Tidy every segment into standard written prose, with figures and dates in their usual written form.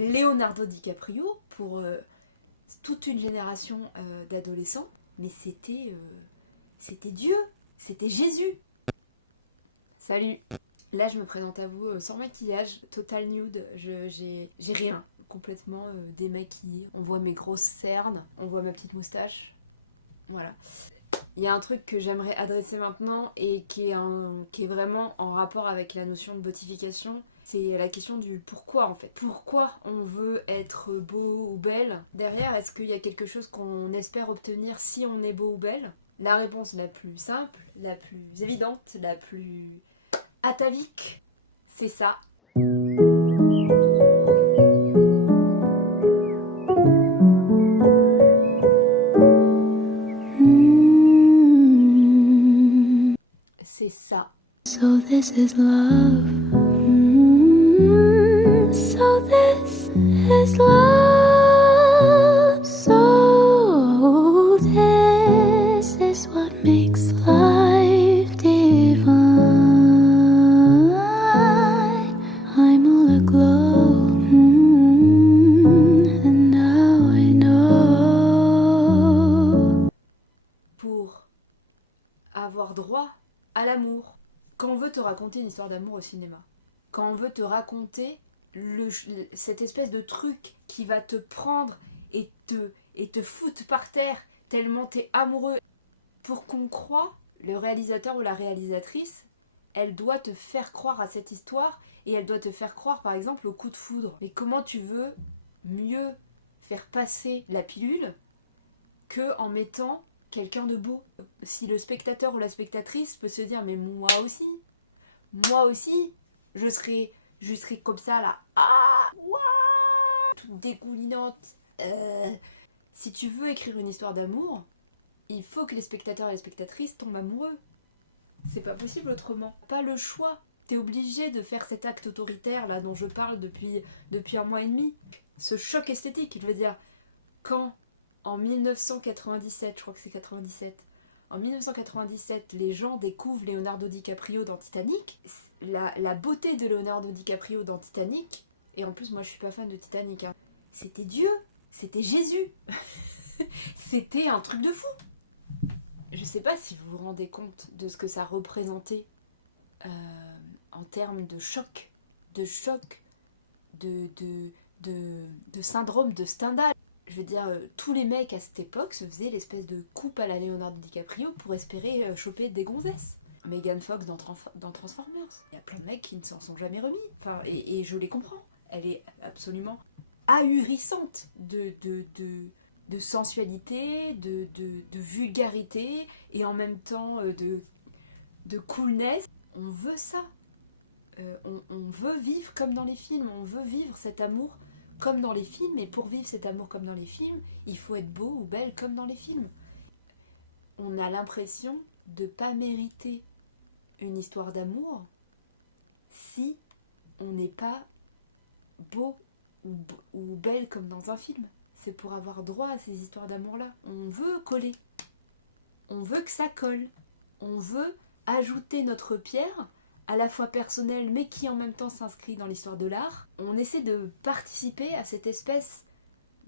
Leonardo DiCaprio, pour toute une génération d'adolescents, mais c'était Dieu, c'était Jésus. Salut. Là, je me présente à vous sans maquillage, total nude. J'ai rien, complètement démaquillée. On voit mes grosses cernes, on voit ma petite moustache. Voilà. Il y a un truc que j'aimerais adresser maintenant et qui est vraiment en rapport avec la notion de beautification. C'est la question du pourquoi en fait. Pourquoi on veut être beau ou belle? Derrière, est-ce qu'il y a quelque chose qu'on espère obtenir si on est beau ou belle? La réponse la plus simple, la plus évidente, la plus atavique, c'est ça. C'est ça. So this is love. So this is love. So this is what makes life divine. I'm all aglow, and now I know. Pour avoir droit à l'amour. Quand on veut te raconter une histoire d'amour au cinéma, quand on veut te raconter cette espèce de truc qui va te prendre et te foutre par terre tellement t'es amoureux, pour qu'on croie, le réalisateur ou la réalisatrice, elle doit te faire croire à cette histoire et elle doit te faire croire par exemple au coup de foudre. Mais comment tu veux mieux faire passer la pilule que en mettant quelqu'un de beau? Si le spectateur ou la spectatrice peut se dire mais moi aussi, je serai comme ça là, toute dégoulinante. Si tu veux écrire une histoire d'amour, il faut que les spectateurs et les spectatrices tombent amoureux. C'est pas possible autrement. Pas le choix. T'es obligé de faire cet acte autoritaire là dont je parle depuis un mois et demi. Ce choc esthétique, je veux dire, quand en 1997, je crois que c'est 97, en 1997, les gens découvrent Leonardo DiCaprio dans Titanic. La beauté de Leonardo DiCaprio dans Titanic, et en plus moi je suis pas fan de Titanic, hein, c'était Dieu, c'était Jésus. C'était un truc de fou. Je sais pas si vous vous rendez compte de ce que ça représentait en termes de choc, de syndrome de Stendhal. Je veux dire, tous les mecs à cette époque se faisaient l'espèce de coupe à la Leonardo DiCaprio pour espérer choper des gonzesses. Megan Fox dans Transformers. Il y a plein de mecs qui ne s'en sont jamais remis. Enfin, et je les comprends. Elle est absolument ahurissante de sensualité, de vulgarité et en même temps de coolness. On veut ça. On veut vivre comme dans les films. On veut vivre cet amour comme dans les films, et pour vivre cet amour comme dans les films, il faut être beau ou belle comme dans les films. On a l'impression de ne pas mériter une histoire d'amour si on n'est pas beau ou belle comme dans un film. C'est pour avoir droit à ces histoires d'amour-là. On veut coller. On veut que ça colle. On veut ajouter notre pierre, à la fois personnelle mais qui en même temps s'inscrit dans l'histoire de l'art. On essaie de participer à cette espèce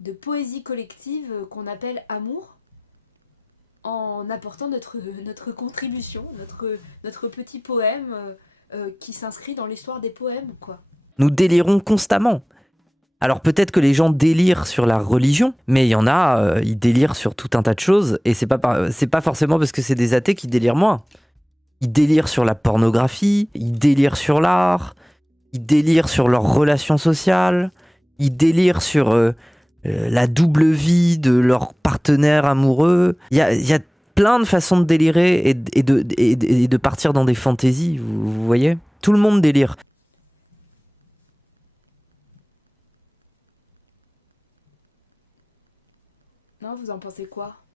de poésie collective qu'on appelle amour en apportant notre contribution, notre petit poème qui s'inscrit dans l'histoire des poèmes, quoi. Nous délirons constamment. Alors peut-être que les gens délirent sur la religion, mais il y en a, ils délirent sur tout un tas de choses, et c'est pas forcément parce que c'est des athées qui délirent moins. Ils délirent sur la pornographie, ils délirent sur l'art, ils délirent sur leurs relations sociales, ils délirent sur la double vie de leur partenaire amoureux. Il y a plein de façons de délirer et de partir dans des fantaisies, vous voyez? Tout le monde délire. Non, vous en pensez quoi?